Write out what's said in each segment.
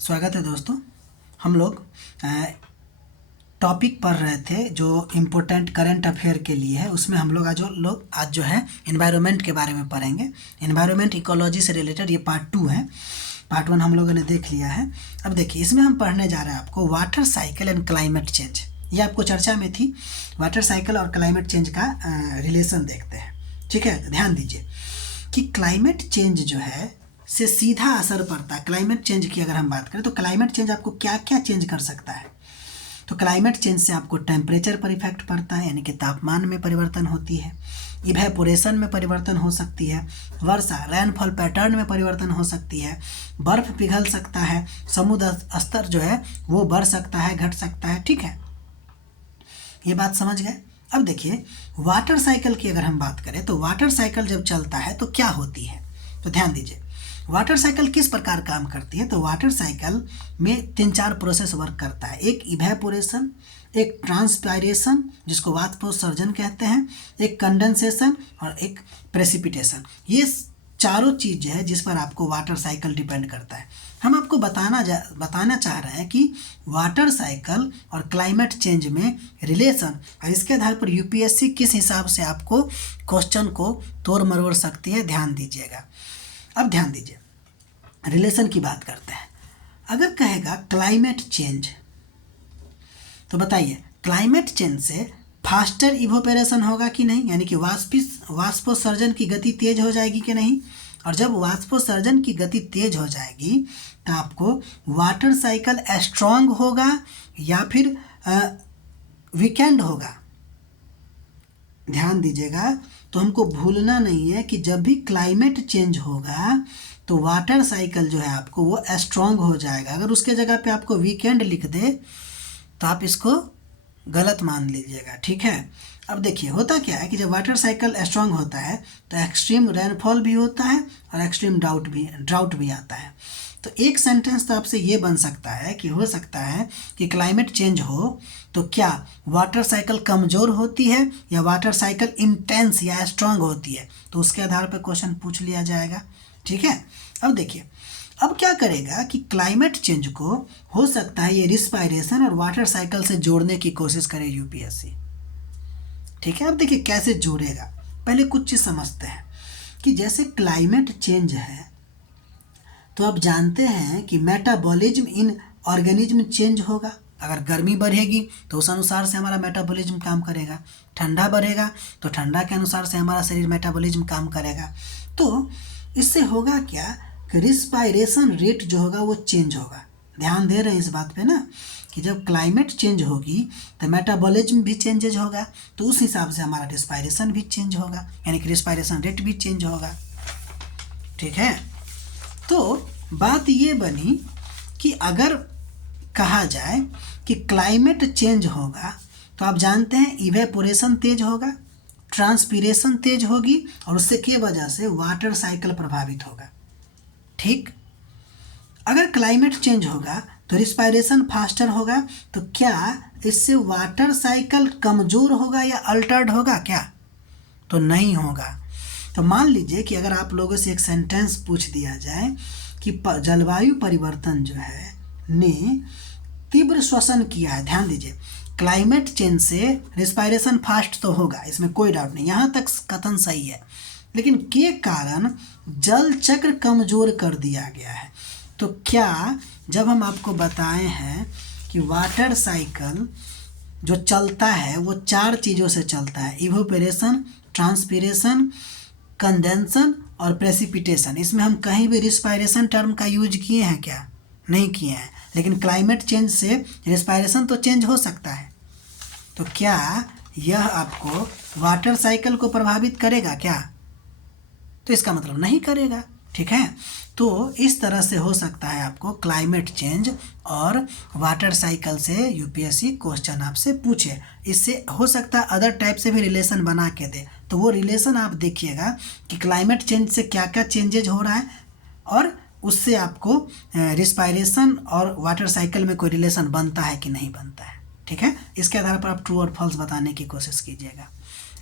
स्वागत है दोस्तों। हम लोग टॉपिक पढ़ रहे थे जो इम्पोर्टेंट करंट अफेयर के लिए है। उसमें हम लोग आज जो है एनवायरनमेंट के बारे में पढ़ेंगे। एनवायरनमेंट इकोलॉजी से रिलेटेड ये पार्ट 2 है। पार्ट 1 हम लोगों ने देख लिया है। अब देखिए, इसमें हम पढ़ने जा रहे हैं आपको water cycle and climate change. ये आपको चर्चा में थी। वाटर साइकिल और क्लाइमेट चेंज का रिलेशन देखते हैं। ठीक है, ध्यान दीजिए कि क्लाइमेट चेंज जो है से सीधा असर पड़ता है। क्लाइमेट चेंज की अगर हम बात करें तो क्लाइमेट चेंज आपको क्या क्या चेंज कर सकता है। तो क्लाइमेट चेंज से आपको टेम्परेचर पर इफेक्ट पड़ता है, यानी कि तापमान में परिवर्तन होती है। इवेपोरेशन में परिवर्तन हो सकती है। वर्षा रेनफॉल पैटर्न में परिवर्तन हो सकती है। बर्फ पिघल सकता है। समुद्र स्तर जो है वो बढ़ सकता है, घट सकता है। ठीक है, ये बात समझ गए। अब देखिए, वाटर साइकिल की अगर हम बात करें तो वाटर साइकिल जब चलता है तो क्या होती है। तो ध्यान दीजिए, वाटर साइकिल किस प्रकार काम करती है। तो वाटर साइकिल में 3-4 प्रोसेस वर्क करता है। एक इवेपोरेशन, एक ट्रांसपायरेशन जिसको वाष्पोत्सर्जन कहते हैं, एक कंडेंसेशन और एक प्रेसिपिटेशन। ये चारों चीज़ है जिस पर आपको वाटर साइकिल डिपेंड करता है। हम आपको बताना चाह रहे हैं कि वाटर साइकिल और क्लाइमेट चेंज में रिलेशन, और इसके आधार पर यूपीएससी किस हिसाब से आपको क्वेश्चन को तोड़ मरोड़ सकती है। ध्यान दीजिएगा। अब ध्यान दीजिए, रिलेशन की बात करते हैं। अगर कहेगा क्लाइमेट चेंज, तो बताइए क्लाइमेट चेंज से फास्टर इवोपेरेशन होगा कि नहीं, यानी कि वाष्पोत्सर्जन की गति तेज हो जाएगी कि नहीं। और जब वाष्पोत्सर्जन की गति तेज हो जाएगी तो आपको वाटर साइकिल स्ट्रांग होगा या फिर वीकेंड होगा। ध्यान दीजिएगा। तो हमको भूलना नहीं है कि जब भी क्लाइमेट चेंज होगा तो वाटर साइकिल जो है आपको वो स्ट्रांग हो जाएगा। अगर उसके जगह पे आपको वीकेंड लिख दे तो आप इसको गलत मान लीजिएगा। ठीक है। अब देखिए, होता क्या है कि जब वाटर साइकिल स्ट्रांग होता है तो एक्सट्रीम रेनफॉल भी होता है और एक्सट्रीम ड्राउट भी आता है। तो एक सेंटेंस तो आपसे ये बन सकता है कि हो सकता है कि क्लाइमेट चेंज हो तो क्या वाटर साइकिल कमज़ोर होती है या वाटर साइकिल इंटेंस या स्ट्रांग होती है। तो उसके आधार पर क्वेश्चन पूछ लिया जाएगा। ठीक है। अब देखिए, अब क्या करेगा कि क्लाइमेट चेंज को हो सकता है ये रिस्पायरेशन और वाटर साइकिल से जोड़ने की कोशिश करे यूपीएससी। ठीक है। अब देखिए कैसे जोड़ेगा। पहले कुछ चीज़ समझते हैं कि जैसे क्लाइमेट चेंज है तो आप जानते हैं कि मेटाबॉलिज्म इन ऑर्गेनिज्म चेंज होगा। अगर गर्मी बढ़ेगी तो उस अनुसार से हमारा मेटाबॉलिज्म काम करेगा। ठंडा बढ़ेगा तो ठंडा के अनुसार से हमारा शरीर मेटाबॉलिज्म काम करेगा। तो इससे होगा क्या कि रिस्पायरेशन रेट जो होगा वो चेंज होगा। ध्यान दे रहे हैं इस बात पे ना कि जब क्लाइमेट चेंज होगी तो मेटाबॉलिज्म भी चेंजेज होगा, तो उस हिसाब से हमारा रिस्पायरेशन भी चेंज होगा, यानी कि रिस्पायरेशन रेट भी चेंज होगा। ठीक है। तो बात ये बनी कि अगर कहा जाए कि क्लाइमेट चेंज होगा तो आप जानते हैं इवेपोरेशन तेज होगा, ट्रांसपीरेशन तेज होगी और उससे की वजह से वाटर साइकिल प्रभावित होगा। ठीक। अगर क्लाइमेट चेंज होगा तो रिस्पायरेशन फास्टर होगा, तो क्या इससे वाटर साइकिल कमज़ोर होगा या अल्टर्ड होगा क्या। तो नहीं होगा। तो मान लीजिए कि अगर आप लोगों से एक सेंटेंस पूछ दिया जाए कि जलवायु परिवर्तन जो है ने तीव्र श्वसन किया है। ध्यान दीजिए, क्लाइमेट चेंज से रिस्पायरेशन फास्ट तो होगा, इसमें कोई डाउट नहीं, यहाँ तक कथन सही है, लेकिन के कारण जल चक्र कमज़ोर कर दिया गया है। तो क्या जब हम आपको बताए हैं कि वाटर साइकिल जो चलता है वो 4 चीज़ों से चलता है, इवोपेरेशन, ट्रांसपीरेशन, कंडेंसन और प्रेसिपिटेशन। इसमें हम कहीं भी रिस्पायरेशन टर्म का यूज किए हैं क्या? नहीं किए हैं। लेकिन क्लाइमेट चेंज से रिस्पायरेशन तो चेंज हो सकता है। तो क्या यह आपको वाटर साइकिल को प्रभावित करेगा क्या? तो इसका मतलब नहीं करेगा। ठीक है। तो इस तरह से हो सकता है आपको क्लाइमेट चेंज और वाटर साइकिल से यूपीएससी क्वेश्चन आपसे पूछे। इससे हो सकता है अदर टाइप से भी रिलेशन बना के दे, तो वो रिलेशन आप देखिएगा कि क्लाइमेट चेंज से क्या क्या चेंजेज हो रहा है और उससे आपको रिस्पायरेशन और वाटर साइकिल में कोई रिलेशन बनता है कि नहीं बनता है। ठीक है। इसके आधार पर आप ट्रू और फॉल्स बताने की कोशिश कीजिएगा।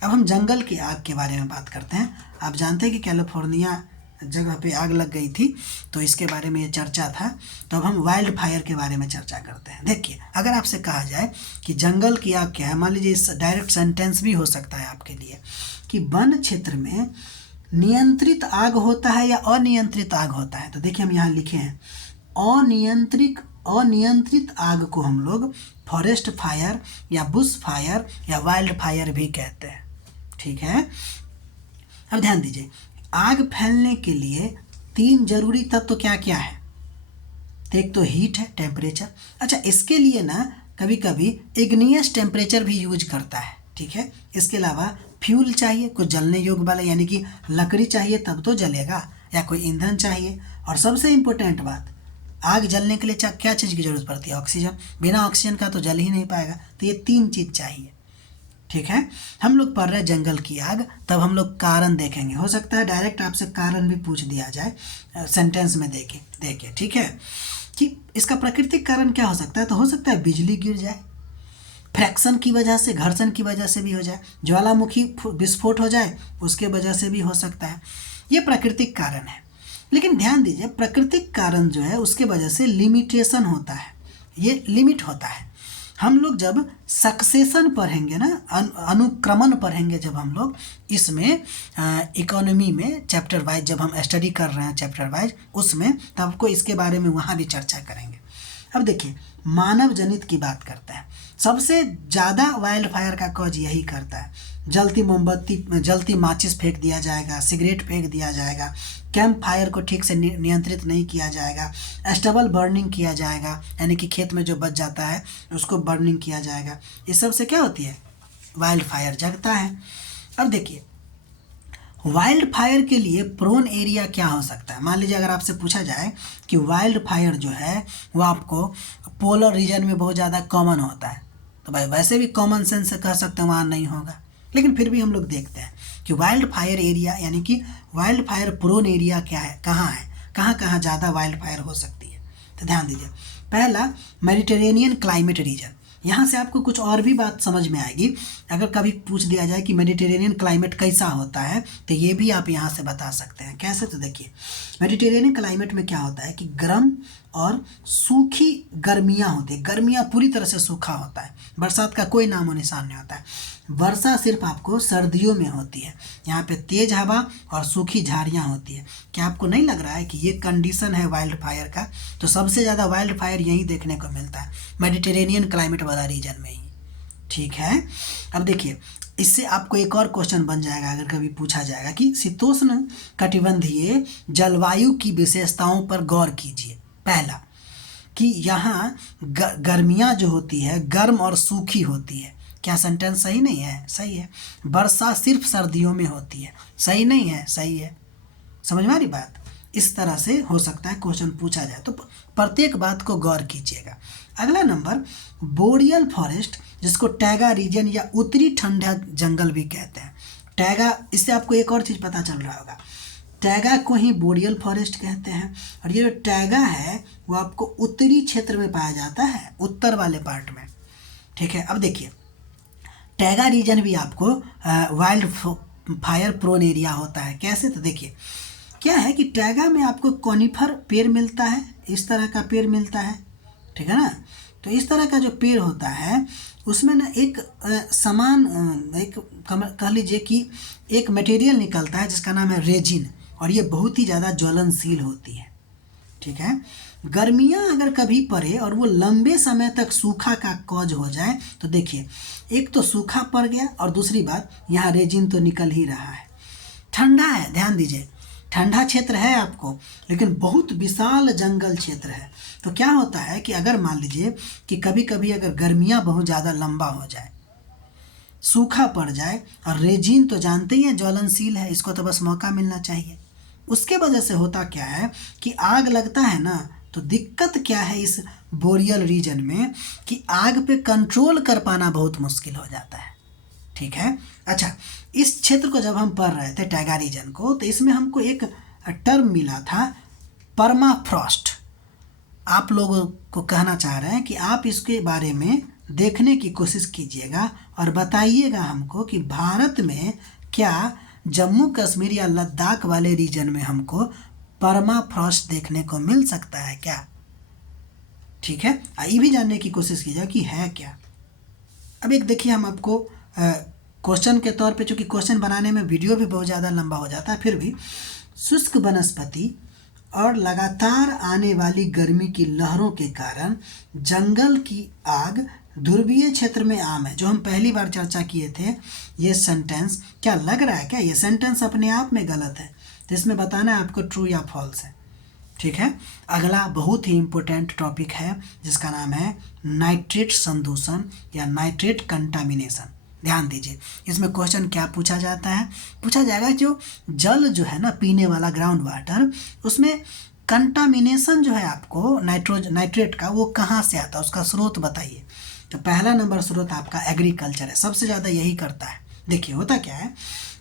अब हम जंगल की आग के बारे में बात करते हैं। आप जानते हैं कि कैलिफोर्निया जगह पे आग लग गई थी, तो इसके बारे में ये चर्चा था। तो अब हम वाइल्ड फायर के बारे में चर्चा करते हैं। देखिए, अगर आपसे कहा जाए कि जंगल की आग क्या है, मान लीजिए इस डायरेक्ट सेंटेंस भी हो सकता है आपके लिए कि वन क्षेत्र में नियंत्रित आग होता है या अनियंत्रित आग होता है। तो देखिए हम यहाँ लिखे हैं अनियंत्रित आग को हम लोग फॉरेस्ट फायर या बुश फायर या वाइल्ड फायर भी कहते हैं। ठीक है, अब ध्यान दीजिए, आग फैलने के लिए 3 जरूरी तत्व क्या क्या है। तो एक तो हीट है, टेम्परेचर। अच्छा, इसके लिए ना कभी कभी इग्नियस टेम्परेचर भी यूज करता है। ठीक है, इसके अलावा फ्यूल चाहिए, कुछ जलने योग्य वाला, यानी कि लकड़ी चाहिए तब तो जलेगा, या कोई ईंधन चाहिए। और सबसे इम्पोर्टेंट बात, आग जलने के लिए क्या चीज़ की ज़रूरत पड़ती है? ऑक्सीजन। बिना ऑक्सीजन का तो जल ही नहीं पाएगा। तो ये 3 चीज़ चाहिए। ठीक है, हम लोग पढ़ रहे हैं जंगल की आग, तब हम लोग कारण देखेंगे। हो सकता है डायरेक्ट आपसे कारण भी पूछ दिया जाए सेंटेंस में देखिए। ठीक है, कि इसका प्राकृतिक कारण क्या हो सकता है? तो हो सकता है बिजली गिर जाए, फ्रैक्शन की वजह से, घर्षण की वजह से भी हो जाए, ज्वालामुखी विस्फोट हो जाए, उसके वजह से भी हो सकता है। ये प्राकृतिक कारण है। लेकिन ध्यान दीजिए, प्राकृतिक कारण जो है उसके वजह से लिमिटेशन होता है, ये लिमिट होता है। हम लोग जब सक्सेशन पढ़ेंगे ना, अनुक्रमण पढ़ेंगे जब हम लोग इसमें इकोनॉमी में चैप्टर वाइज, जब हम स्टडी कर रहे हैं चैप्टर वाइज, उसमें तब आपको इसके बारे में वहाँ भी चर्चा करेंगे। अब देखिए, मानव जनित की बात करते हैं। सबसे ज़्यादा वाइल्ड फायर का कॉज यही करता है। जलती मोमबत्ती, जलती माचिस फेंक दिया जाएगा, सिगरेट फेंक दिया जाएगा, कैंप फायर को ठीक से नियंत्रित नहीं किया जाएगा, स्टबल बर्निंग किया जाएगा, यानी कि खेत में जो बच जाता है उसको बर्निंग किया जाएगा। इस सब से क्या होती है? वाइल्ड फायर जगता है। अब देखिए, वाइल्ड फायर के लिए प्रोन एरिया क्या हो सकता है? मान लीजिए अगर आपसे पूछा जाए कि वाइल्ड फायर जो है वो आपको पोलर रीजन में बहुत ज़्यादा कॉमन होता है, तो भाई वैसे भी कॉमन सेंस से कह सकते हैं वहाँ नहीं होगा, लेकिन फिर भी हम लोग देखते हैं कि वाइल्ड फायर एरिया, यानी कि वाइल्ड फायर प्रोन एरिया क्या है, कहाँ कहाँ ज़्यादा वाइल्ड फायर हो सकती है। तो ध्यान दीजिए, पहला मेडिटेरेनियन क्लाइमेट रीजन। यहाँ से आपको कुछ और भी बात समझ में आएगी। अगर कभी पूछ दिया जाए कि मेडिटेरेनियन क्लाइमेट कैसा होता है, तो ये भी आप यहाँ से बता सकते हैं। कैसे? तो देखिए, मेडिटेरेनियन क्लाइमेट में क्या होता है कि गर्म और सूखी गर्मियाँ होती है। गर्मियाँ पूरी तरह से सूखा होता है, बरसात का कोई नामो निशान नहीं होता है। वर्षा सिर्फ आपको सर्दियों में होती है। यहाँ पे तेज हवा और सूखी झाड़ियाँ होती है। क्या आपको नहीं लग रहा है कि ये कंडीशन है वाइल्ड फायर का? तो सबसे ज़्यादा वाइल्ड फायर यहीं देखने को मिलता है, मेडिटेरेनियन क्लाइमेट वाला रीजन में ही। ठीक है, अब देखिए, इससे आपको एक और क्वेश्चन बन जाएगा अगर कभी पूछा जाएगा कि शीतोष्ण कटिबंधीय जलवायु की विशेषताओं पर गौर कीजिए। पहला, कि यहाँ गर्मियाँ जो होती है गर्म और सूखी होती है। क्या सेंटेंस सही नहीं है? सही है। वर्षा सिर्फ सर्दियों में होती है। सही नहीं है? सही है। समझ में आ रही बात? इस तरह से हो सकता है क्वेश्चन पूछा जाए, तो प्रत्येक बात को गौर कीजिएगा। अगला नंबर, बोरियल फॉरेस्ट, जिसको टैगा रीजन या उत्तरी ठंडा जंगल भी कहते हैं। टैगा, इससे आपको एक और चीज़ पता चल रहा होगा, टैगा को ही बोरियल फॉरेस्ट कहते हैं। और ये जो टैगा है वो आपको उत्तरी क्षेत्र में पाया जाता है, उत्तर वाले पार्ट में। ठीक है, अब देखिए, टैगा रीजन भी आपको वाइल्ड फायर प्रोन एरिया होता है। कैसे? तो देखिए, क्या है कि टैगा में आपको कॉनिफर पेड़ मिलता है, इस तरह का पेड़ मिलता है। ठीक है ना? तो इस तरह का जो पेड़ होता है उसमें ना एक समान एक कह लीजिए कि एक मटेरियल निकलता है जिसका नाम है रेजिन, और ये बहुत ही ज़्यादा ज्वलनशील होती है। ठीक है, गर्मियाँ अगर कभी पड़े और वो लंबे समय तक सूखा का कॉज हो जाए, तो देखिए, एक तो सूखा पड़ गया और दूसरी बात यहाँ रेजिन तो निकल ही रहा है। ठंडा है, ध्यान दीजिए, ठंडा क्षेत्र है आपको, लेकिन बहुत विशाल जंगल क्षेत्र है। तो क्या होता है कि अगर मान लीजिए कि कभी कभी अगर गर्मियाँ बहुत ज़्यादा लंबा हो जाए, सूखा पड़ जाए, और रेजिन तो जानते ही हैं ज्वलनशील है, इसको तो बस मौका मिलना चाहिए। उसके वजह से होता क्या है कि आग लगता है ना, तो दिक्कत क्या है इस बोरियल रीजन में कि आग पे कंट्रोल कर पाना बहुत मुश्किल हो जाता है। ठीक है, अच्छा, इस क्षेत्र को जब हम पढ़ रहे थे टैगा रीजन को, तो इसमें हमको एक टर्म मिला था परमाफ्रॉस्ट। आप लोगों को कहना चाह रहे हैं कि आप इसके बारे में देखने की कोशिश कीजिएगा और बताइएगा हमको कि भारत में क्या जम्मू कश्मीर या लद्दाख वाले रीजन में हमको परमाफ्रॉस्ट देखने को मिल सकता है क्या? ठीक है, ये भी जानने की कोशिश कीजिए कि है क्या। अब एक देखिए, हम आपको क्वेश्चन के तौर पे, चूँकि क्वेश्चन बनाने में वीडियो भी बहुत ज़्यादा लंबा हो जाता है, फिर भी शुष्क वनस्पति और लगातार आने वाली गर्मी की लहरों के कारण जंगल की आग ध्रुवीय क्षेत्र में आम है, जो हम पहली बार चर्चा किए थे। ये सेंटेंस क्या लग रहा है क्या ये सेंटेंस अपने आप में गलत है? तो इसमें बताना है आपको ट्रू या फॉल्स है। ठीक है, अगला बहुत ही इम्पोर्टेंट टॉपिक है जिसका नाम है नाइट्रेट संदूषण या नाइट्रेट कंटामिनेशन। ध्यान दीजिए, इसमें क्वेश्चन क्या पूछा जाता है? पूछा जाएगा जो जल जो है ना, पीने वाला ग्राउंड वाटर, उसमें कंटामिनेशन जो है आपको नाइट्रेट का, वो कहाँ से आता है, उसका स्रोत बताइए। तो पहला नंबर स्रोत आपका एग्रीकल्चर है, सबसे ज़्यादा यही करता है। देखिए होता क्या है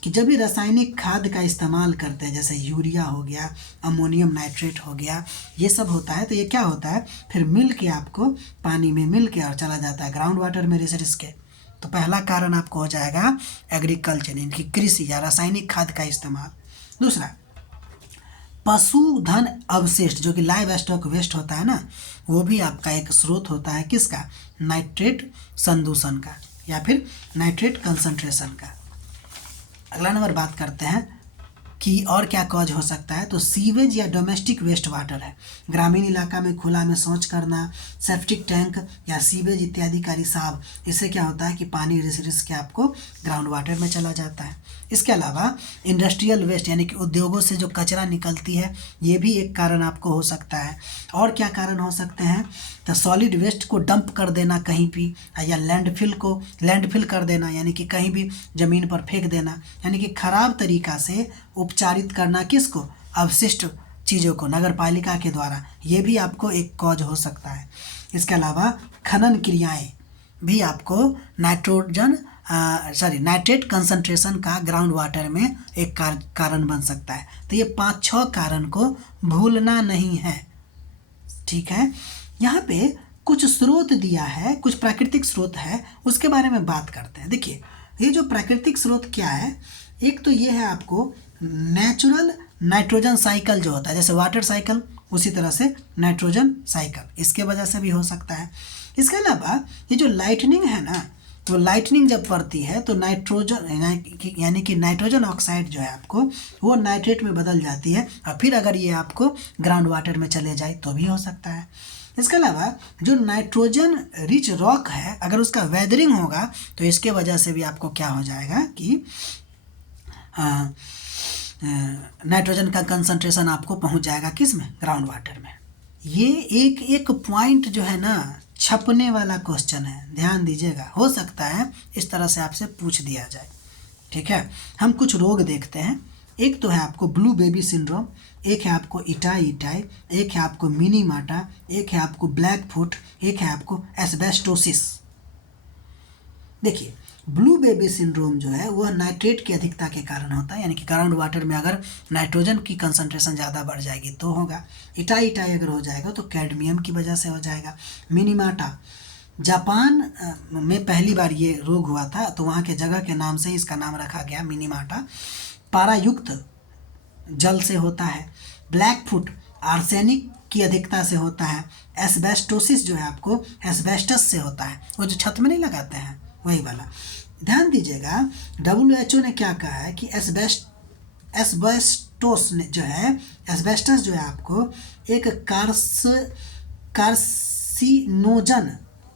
कि जब भी रासायनिक खाद का इस्तेमाल करते हैं, जैसे यूरिया हो गया, अमोनियम नाइट्रेट हो गया, ये सब होता है, तो ये क्या होता है, फिर मिल के आपको पानी में मिल के और चला जाता है ग्राउंड वाटर में रिसर्च के। तो पहला कारण आपको हो जाएगा एग्रीकल्चर, इनकी कृषि या रासायनिक खाद का इस्तेमाल। दूसरा, पशुधन अवशिष्ट, जो कि लाइव स्टॉक वेस्ट होता है ना, वो भी आपका एक स्रोत होता है किसका? नाइट्रेट संदूषण का या फिर नाइट्रेट कंसंट्रेशन का। अगला नंबर बात करते हैं कि और क्या कॉज हो सकता है। तो सीवेज या डोमेस्टिक वेस्ट वाटर है, ग्रामीण इलाका में खुला में शौच करना, सेप्टिक टैंक या सीवेज इत्यादि का रिसाव, इससे क्या होता है कि पानी रिस रिस के आपको ग्राउंड वाटर में चला जाता है। इसके अलावा इंडस्ट्रियल वेस्ट यानी कि उद्योगों से जो कचरा निकलती है, ये भी एक कारण आपको हो सकता है। और क्या कारण हो सकते हैं? तो सॉलिड वेस्ट को डंप कर देना कहीं भी, या लैंडफिल कर देना, यानी कि कहीं भी ज़मीन पर फेंक देना, यानी कि खराब तरीक़ा से उपचारित करना किसको? अवशिष्ट चीज़ों को नगर पालिका के द्वारा, ये भी आपको एक कॉज हो सकता है। इसके अलावा खनन क्रियाएं भी आपको नाइट्रेट कंसंट्रेशन का ग्राउंड वाटर में एक कारण बन सकता है। तो ये 5-6 कारण को भूलना नहीं है। ठीक है, यहाँ पे कुछ स्रोत दिया है, कुछ प्राकृतिक स्रोत है, उसके बारे में बात करते हैं। देखिए, ये जो प्राकृतिक स्रोत क्या है, एक तो ये है आपको नेचुरल नाइट्रोजन साइकिल जो होता है, जैसे वाटर साइकिल, उसी तरह से नाइट्रोजन साइकिल, इसके वजह से भी हो सकता है। इसके अलावा ये जो लाइटनिंग है ना, तो लाइटनिंग जब पड़ती है तो नाइट्रोजन यानी कि नाइट्रोजन ऑक्साइड जो है आपको, वो नाइट्रेट में बदल जाती है, और फिर अगर ये आपको ग्राउंड वाटर में चले जाए तो भी हो सकता है। इसके अलावा जो नाइट्रोजन रिच रॉक है, अगर उसका वेदरिंग होगा तो इसके वजह से भी आपको क्या हो जाएगा कि नाइट्रोजन का कंसंट्रेशन आपको पहुंच जाएगा किस में? ग्राउंड वाटर में। ये एक एक पॉइंट जो है ना, छपने वाला क्वेश्चन है, ध्यान दीजिएगा। हो सकता है इस तरह से आपसे पूछ दिया जाए। ठीक है, हम कुछ रोग देखते हैं। एक तो है आपको ब्लू बेबी सिंड्रोम, एक है आपको इटाई, एक है आपको मिनीमाटा, एक है आपको ब्लैक फुट, एक है आपको एस्बेस्टोसिस। देखिए, ब्लू बेबी सिंड्रोम जो है वह नाइट्रेट की अधिकता के कारण होता है, यानी कि ग्राउंड वाटर में अगर नाइट्रोजन की कंसंट्रेशन ज़्यादा बढ़ जाएगी तो होगा। इटाई अगर हो जाएगा तो कैडमियम की वजह से हो जाएगा। मिनीमाटा, जापान में पहली बार ये रोग हुआ था, तो वहाँ के जगह के नाम से ही इसका नाम रखा गया मिनीमाटा। पारायुक्त जल से होता है। ब्लैक फुट आर्सेनिक की अधिकता से होता है। एस्बेस्टोसिस जो है आपको एस्बेस्टस से होता है, वो जो छत में नहीं लगाते हैं वही वाला। ध्यान दीजिएगा, WHO ने क्या कहा है कि एस्बेस्टोस जो है, एस्बेस्टस जो है आपको एक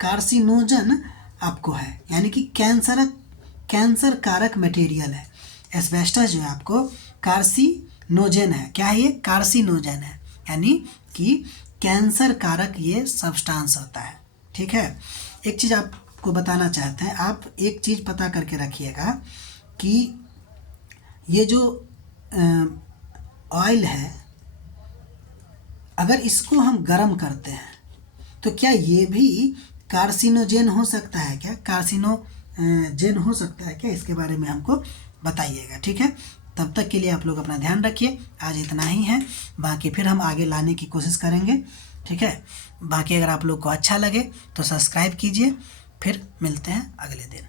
कार्सिनोजन आपको है, यानी कि कैंसर कारक मटेरियल है। एस्बेस्टस जो है आपको कार्सिनोजन है। क्या है ये? कार्सिनोजन है, यानी कि कैंसर कारक ये सब्सटेंस होता है। ठीक है, एक चीज़ आपको बताना चाहते हैं, आप एक चीज़ पता करके रखिएगा कि ये जो ऑयल है, अगर इसको हम गर्म करते हैं तो क्या ये भी कार्सिनोजेन हो सकता है क्या? कार्सिनोजेन हो सकता है क्या? इसके बारे में हमको बताइएगा। ठीक है, तब तक के लिए आप लोग अपना ध्यान रखिए। आज इतना ही है, बाकी फिर हम आगे लाने की कोशिश करेंगे। ठीक है, बाकी अगर आप लोग को अच्छा लगे तो सब्सक्राइब कीजिए। फिर मिलते हैं अगले दिन।